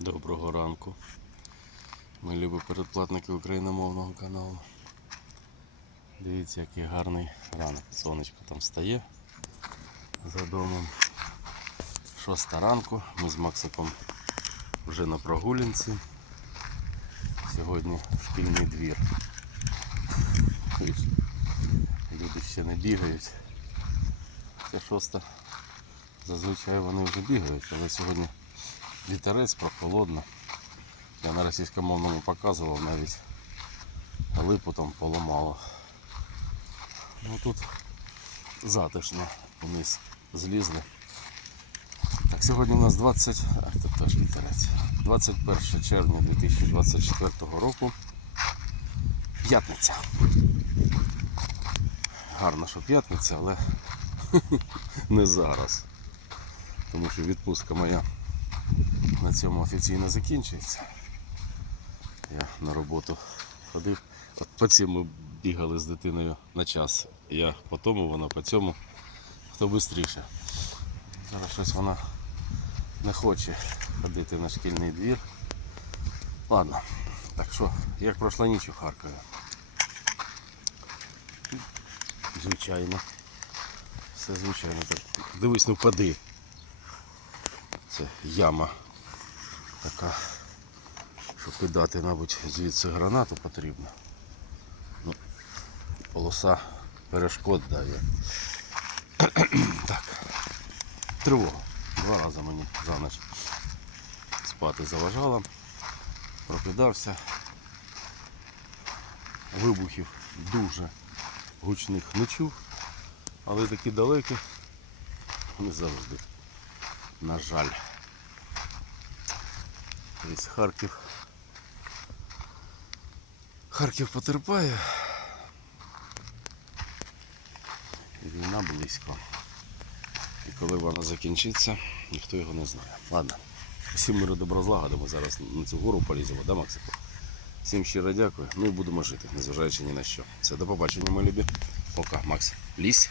Доброго ранку. Ми любі передплатники україномовного каналу. Дивіться, який гарний ранок. Сонечко там стає за домом. Шоста ранку. Ми з Максиком вже на прогулянці. Сьогодні шкільний двір. Люди ще не бігають. Це шоста. Зазвичай вони вже бігають, але сьогодні вітерець прохолодно. Я на російськомовному показував навіть липу там поламало. Ну тут затишно вниз злізли. Так, сьогодні у нас 20. А, тут теж вітерець. 21 червня 2024 року. П'ятниця. Гарно, що п'ятниця, але не зараз. Тому що відпустка моя на цьому офіційно закінчується. Я на роботу ходив. От по цьому бігали з дитиною на час. Я по тому, вона по цьому. Хто швидше. Зараз щось вона не хоче ходити на шкільний двір. Ладно, так що, як пройшла ніч у Харкові? Звичайно. Все звичайно. Дивись, не впади. Це яма така, що кидати, мабуть, звідси гранату потрібно. Ну, полоса перешкод дає. так. Тривога. Два рази мені за ніч спати заважала. Прокидався. Вибухів дуже гучних не чув, але такі далекі не завжди. На жаль. Ось Харків. Харків потерпає. Війна близько. І коли вона закінчиться, ніхто його не знає. Ладно. Всім миру добро злагоди, зараз на цю гору поліземо, да, Максику? Всім щиро дякую. Ну і будемо жити, незважаючи ні на що. Все, до побачення, мої любі. Пока, Макс. Лізь.